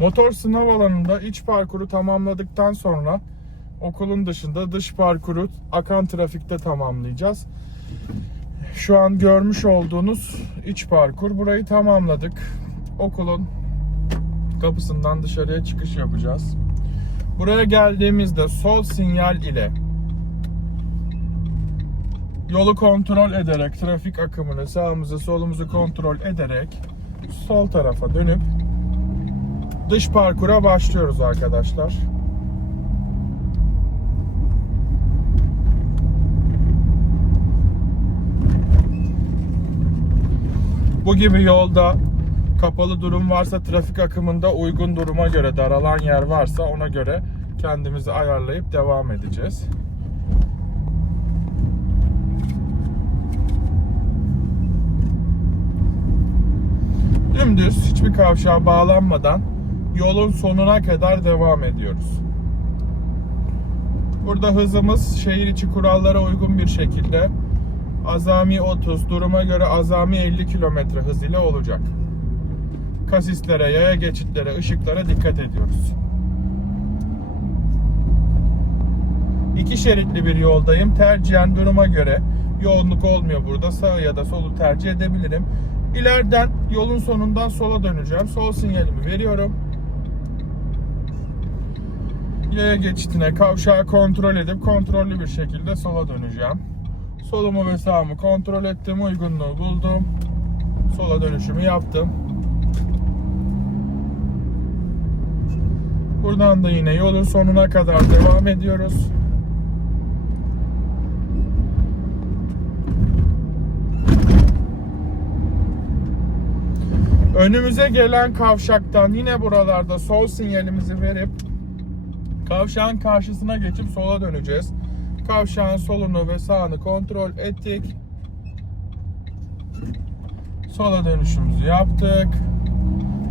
Motor sınav alanında iç parkuru tamamladıktan sonra okulun dışında dış parkuru akan trafikte tamamlayacağız. Şu an görmüş olduğunuz iç parkur burayı tamamladık. Okulun kapısından dışarıya çıkış yapacağız. Buraya geldiğimizde sol sinyal ile yolu kontrol ederek trafik akımını sağımızı solumuzu kontrol ederek sol tarafa dönüp dış parkura başlıyoruz arkadaşlar. Bu gibi yolda kapalı durum varsa trafik akımında uygun duruma göre daralan yer varsa ona göre kendimizi ayarlayıp devam edeceğiz. Dümdüz hiçbir kavşağa bağlanmadan yolun sonuna kadar devam ediyoruz. Burada hızımız şehir içi kurallara uygun bir şekilde azami 30, duruma göre azami 50 km hız ile olacak. Kasislere, yaya geçitlere, ışıklara dikkat ediyoruz. İki şeritli bir yoldayım. Tercihen duruma göre yoğunluk olmuyor burada. Sağ ya da solu tercih edebilirim. İleriden yolun sonundan sola döneceğim. Sol sinyalimi veriyorum. Yaya geçitine kavşağı kontrol edip kontrollü bir şekilde sola döneceğim. Solumu ve sağımı kontrol ettim. Uygunluğu buldum. Sola dönüşümü yaptım. Buradan da yine yolun sonuna kadar devam ediyoruz. Önümüze gelen kavşaktan yine buralarda sol sinyalimizi verip kavşağın karşısına geçip sola döneceğiz. Kavşağın solunu ve sağını kontrol ettik. Sola dönüşümüzü yaptık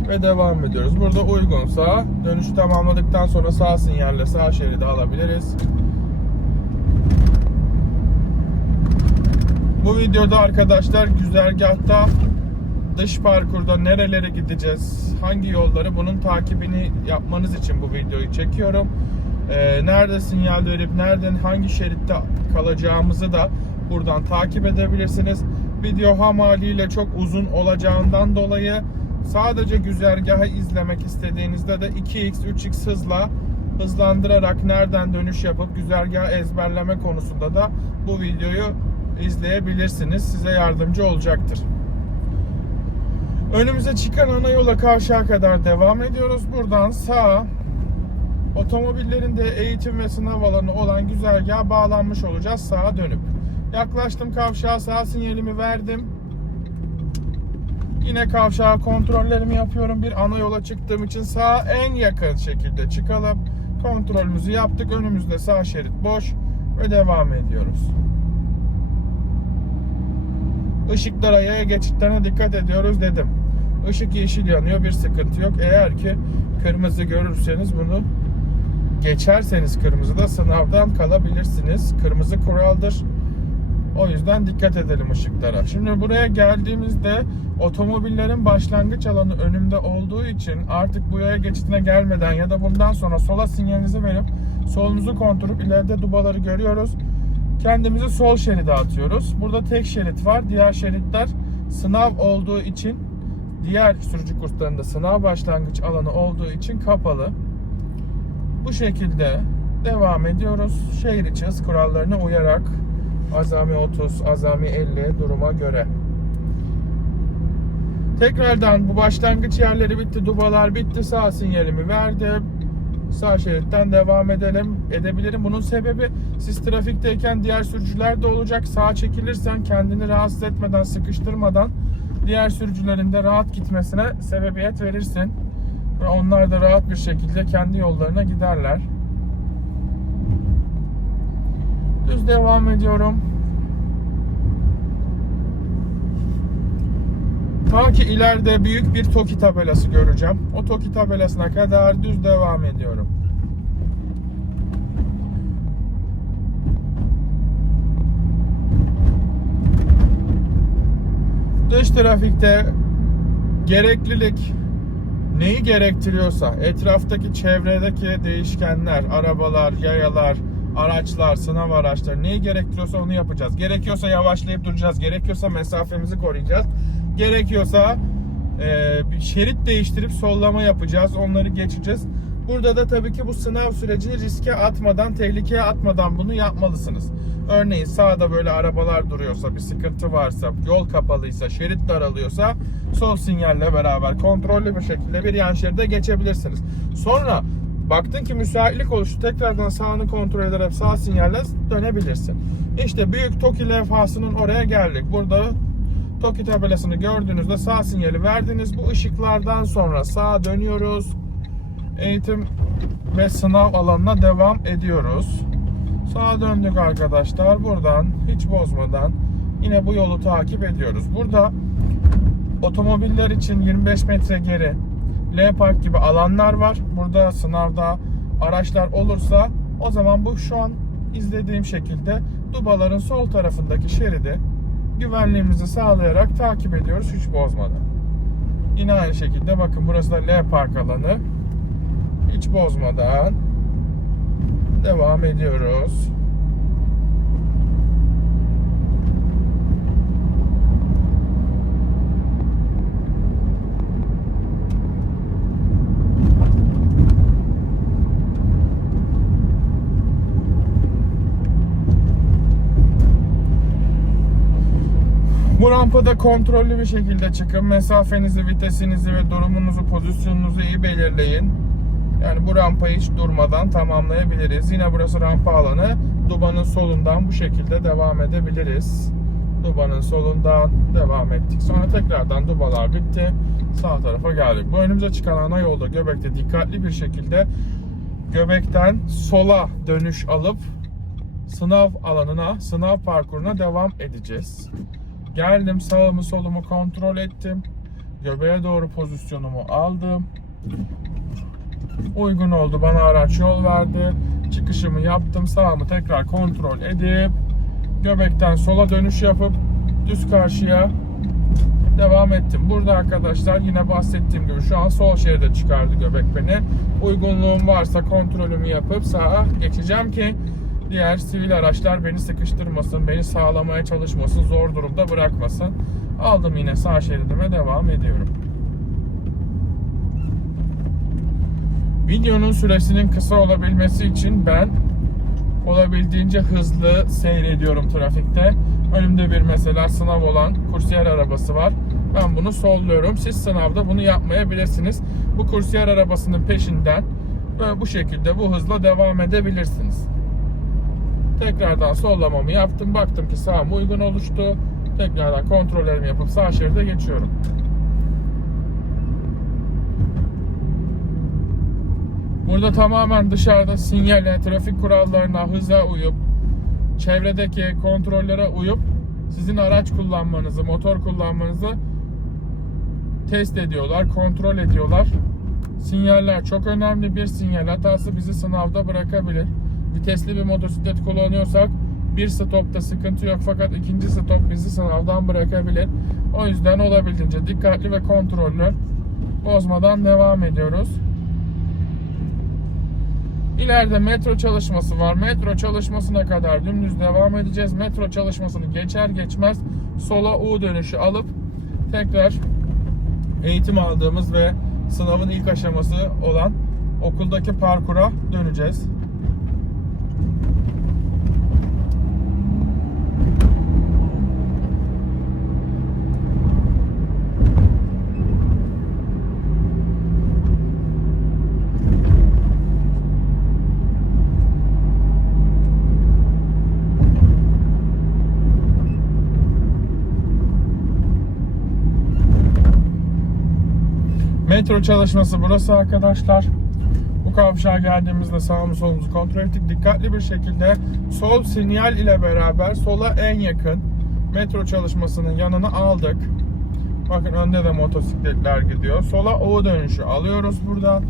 ve devam ediyoruz. Burada uygunsa dönüşü tamamladıktan sonra sağ sinyalle sağ şeridi alabiliriz. Bu videoda arkadaşlar güzergahta dış parkurda nerelere gideceğiz, hangi yolları bunun takibini yapmanız için bu videoyu çekiyorum. Ee, nerede sinyal verip nereden hangi şeritte kalacağımızı da buradan takip edebilirsiniz. Video ham haliyle çok uzun olacağından dolayı sadece güzergahı izlemek istediğinizde de 2x 3x hızla hızlandırarak nereden dönüş yapıp güzergahı ezberleme konusunda da bu videoyu izleyebilirsiniz. Size yardımcı olacaktır. Önümüze çıkan ana yola kavşağa kadar devam ediyoruz. Buradan sağa otomobillerin de eğitim ve sınav alanı olan güzergaha bağlanmış olacağız sağa dönüp. Yaklaştım kavşağa sağ sinyalimi verdim. Yine kavşağa kontrollerimi yapıyorum. Bir ana yola çıktığım için sağa en yakın şekilde çıkalım. Kontrolümüzü yaptık. Önümüzde sağ şerit boş ve devam ediyoruz. Işıklara, yaya geçitlerine dikkat ediyoruz dedim. Işık yeşil yanıyor, bir sıkıntı yok. Eğer ki kırmızı görürseniz bunu geçerseniz kırmızıda sınavdan kalabilirsiniz. Kırmızı kuraldır. O yüzden dikkat edelim ışıklara. Şimdi buraya geldiğimizde otomobillerin başlangıç alanı önümde olduğu için artık bu yaya geçitine gelmeden ya da bundan sonra sola sinyalinizi verip solunuzu kontrol ileride dubaları görüyoruz. Kendimizi sol şeride atıyoruz. Burada tek şerit var. Diğer şeritler sınav olduğu için diğer sürücü kurslarında sınav başlangıç alanı olduğu için kapalı. Bu şekilde devam ediyoruz. Şehir içi hız kurallarına uyarak azami 30, azami 50 duruma göre. Tekrardan bu başlangıç yerleri bitti, dubalar bitti. Sağ sinyalimi verdim. Sağ şeritten devam edelim, edebilirim. Bunun sebebi siz trafikteyken diğer sürücüler de olacak. Sağa çekilirsen kendini rahatsız etmeden, sıkıştırmadan diğer sürücülerin de rahat gitmesine sebebiyet verirsin. Ve onlar da rahat bir şekilde kendi yollarına giderler. Düz devam ediyorum. Ta ki ileride büyük bir TOKİ tabelası göreceğim. O TOKİ tabelasına kadar düz devam ediyorum. Dış trafikte gereklilik neyi gerektiriyorsa etraftaki çevredeki değişkenler, arabalar, yayalar, araçlar, sınav araçları neyi gerektiriyorsa onu yapacağız. Gerekiyorsa yavaşlayıp duracağız. Gerekiyorsa mesafemizi koruyacağız. Gerekiyorsa e, bir şerit değiştirip sollama yapacağız. Onları geçeceğiz. Burada da tabii ki bu sınav sürecini riske atmadan, tehlikeye atmadan bunu yapmalısınız. Örneğin sağda böyle arabalar duruyorsa, bir sıkıntı varsa, yol kapalıysa, şerit daralıyorsa sol sinyalle beraber kontrollü bir şekilde bir yan şeride geçebilirsiniz. Sonra baktın ki müsaitlik oluştu. Tekrardan sağını kontrol ederek sağ sinyalle dönebilirsin. İşte büyük TOKİ levhasının oraya geldik. Burada TOKİ tabelasını gördüğünüzde sağ sinyali verdiniz. Bu ışıklardan sonra sağa dönüyoruz. Eğitim ve sınav alanına devam ediyoruz. Sağa döndük arkadaşlar. Buradan hiç bozmadan yine bu yolu takip ediyoruz. Burada otomobiller için 25 metre geri L park gibi alanlar var. Burada sınavda araçlar olursa o zaman bu şu an izlediğim şekilde dubaların sol tarafındaki şeridi güvenliğimizi sağlayarak takip ediyoruz hiç bozmadan. Yine aynı şekilde bakın burası da L park alanı. Hiç bozmadan devam ediyoruz. Rampada kontrollü bir şekilde çıkın. Mesafenizi, vitesinizi ve durumunuzu, pozisyonunuzu iyi belirleyin. Yani bu rampayı hiç durmadan tamamlayabiliriz. Yine burası rampa alanı. Dubanın solundan bu şekilde devam edebiliriz. Dubanın solundan devam ettik. Sonra tekrardan dubalar bitti. Sağ tarafa geldik. Bu önümüze çıkan ana yolda Göbek'te dikkatli bir şekilde Göbek'ten sola dönüş alıp sınav alanına, sınav parkuruna devam edeceğiz. Geldim sağımı solumu kontrol ettim. Göbeğe doğru pozisyonumu aldım. Uygun oldu bana araç yol verdi. Çıkışımı yaptım sağımı tekrar kontrol edip göbekten sola dönüş yapıp düz karşıya devam ettim. Burada arkadaşlar yine bahsettiğim gibi şu an sol şeride çıkardı göbek beni. Uygunluğum varsa kontrolümü yapıp sağa geçeceğim ki diğer sivil araçlar beni sıkıştırmasın, beni sağlamaya çalışmasın, zor durumda bırakmasın. Aldım yine sağ şeridime devam ediyorum. Videonun süresinin kısa olabilmesi için ben olabildiğince hızlı seyrediyorum trafikte. Önümde bir mesela sınav olan kursiyer arabası var. Ben bunu solluyorum. Siz sınavda bunu yapmayabilirsiniz. Bu kursiyer arabasının peşinden böyle bu şekilde bu hızla devam edebilirsiniz. Tekrardan sollamamı yaptım. Baktım ki sağım uygun oluştu. Tekrardan kontrollerimi yapıp sağ şeride geçiyorum. Burada tamamen dışarıda sinyale, trafik kurallarına, hıza uyup, çevredeki kontrollere uyup sizin araç kullanmanızı, motor kullanmanızı test ediyorlar, kontrol ediyorlar. Sinyaller çok önemli. Bir sinyal hatası bizi sınavda bırakabilir. Vitesli bir motosiklet kullanıyorsak bir stopta sıkıntı yok fakat ikinci stop bizi sınavdan bırakabilir. O yüzden olabildiğince dikkatli ve kontrollü bozmadan devam ediyoruz. İleride metro çalışması var. Metro çalışmasına kadar dümdüz devam edeceğiz. Metro çalışmasını geçer geçmez sola U dönüşü alıp tekrar eğitim aldığımız ve sınavın ilk aşaması olan okuldaki parkura döneceğiz. Metro çalışması burası arkadaşlar. Bu kavşağa geldiğimizde sağımız solumuzu kontrol ettik. Dikkatli bir şekilde sol sinyal ile beraber sola en yakın metro çalışmasının yanına aldık. Bakın önde de motosikletler gidiyor. Sola O dönüşü alıyoruz buradan.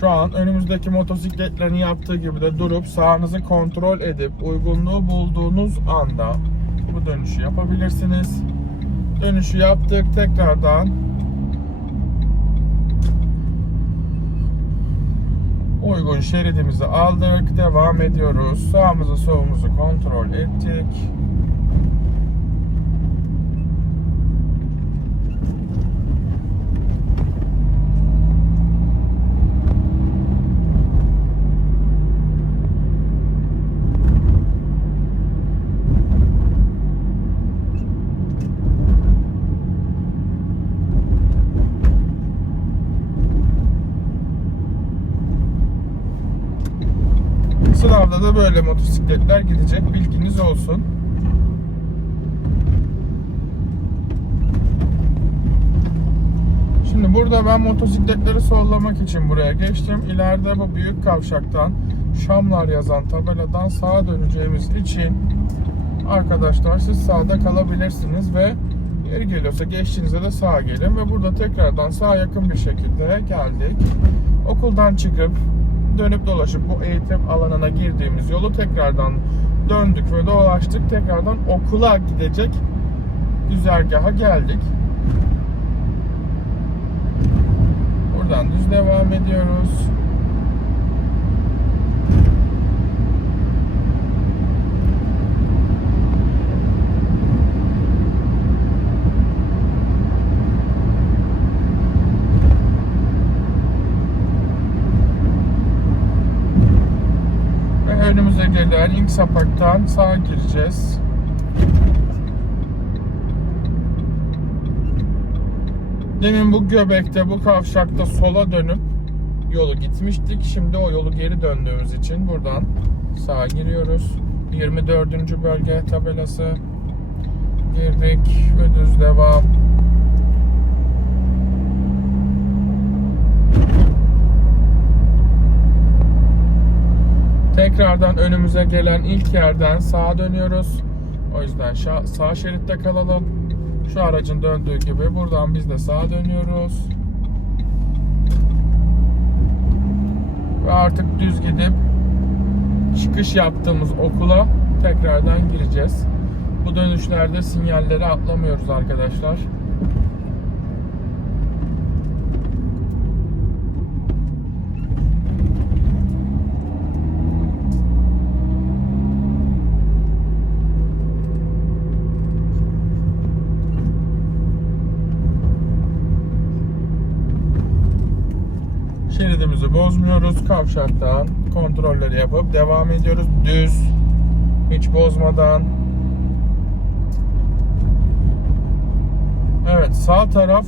Şu an önümüzdeki motosikletlerin yaptığı gibi de durup sağınızı kontrol edip uygunluğu bulduğunuz anda bu dönüşü yapabilirsiniz. Dönüşü yaptık tekrardan. Uygun şeridimizi aldık. Devam ediyoruz. Sağımızı solumuzu kontrol ettik. Sınavda da böyle motosikletler gidecek. Bilginiz olsun. Şimdi burada ben motosikletleri sollamak için buraya geçtim. İleride bu büyük kavşaktan Şamlar yazan tabeladan sağa döneceğimiz için arkadaşlar siz sağda kalabilirsiniz ve yeri geliyorsa geçtiğinizde de sağa gelin ve burada tekrardan sağa yakın bir şekilde geldik. Okuldan çıkıp dönüp dolaşıp bu eğitim alanına girdiğimiz yolu tekrardan döndük ve dolaştık. Tekrardan okula gidecek güzergaha geldik. Buradan düz devam ediyoruz. Ve gelen ilk sapaktan sağa gireceğiz. Demin bu göbekte, bu kavşakta sola dönüp yolu gitmiştik. Şimdi o yolu geri döndüğümüz için buradan sağa giriyoruz. 24. bölge tabelası girdik ve düz devam. Tekrardan önümüze gelen ilk yerden sağa dönüyoruz. O yüzden sağ şeritte kalalım. Şu aracın döndüğü gibi buradan biz de sağa dönüyoruz. Ve artık düz gidip çıkış yaptığımız okula tekrardan gireceğiz. Bu dönüşlerde sinyalleri atlamıyoruz arkadaşlar. Şeridimizi bozmuyoruz. Kavşaktan kontrolleri yapıp devam ediyoruz. Düz. Hiç bozmadan. Evet sağ taraf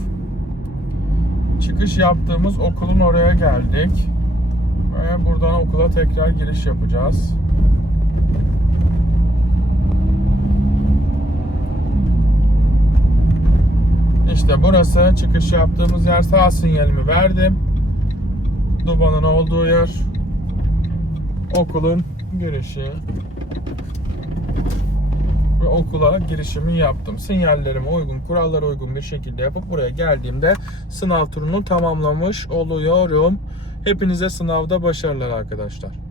çıkış yaptığımız okulun oraya geldik. Ve buradan okula tekrar giriş yapacağız. İşte burası çıkış yaptığımız yer sağ sinyalimi verdim. Dubanın olduğu yer okulun girişi ve okula girişimi yaptım. Sinyallerime uygun, kurallara uygun bir şekilde yapıp buraya geldiğimde sınav turunu tamamlamış oluyorum. Hepinize sınavda başarılar arkadaşlar.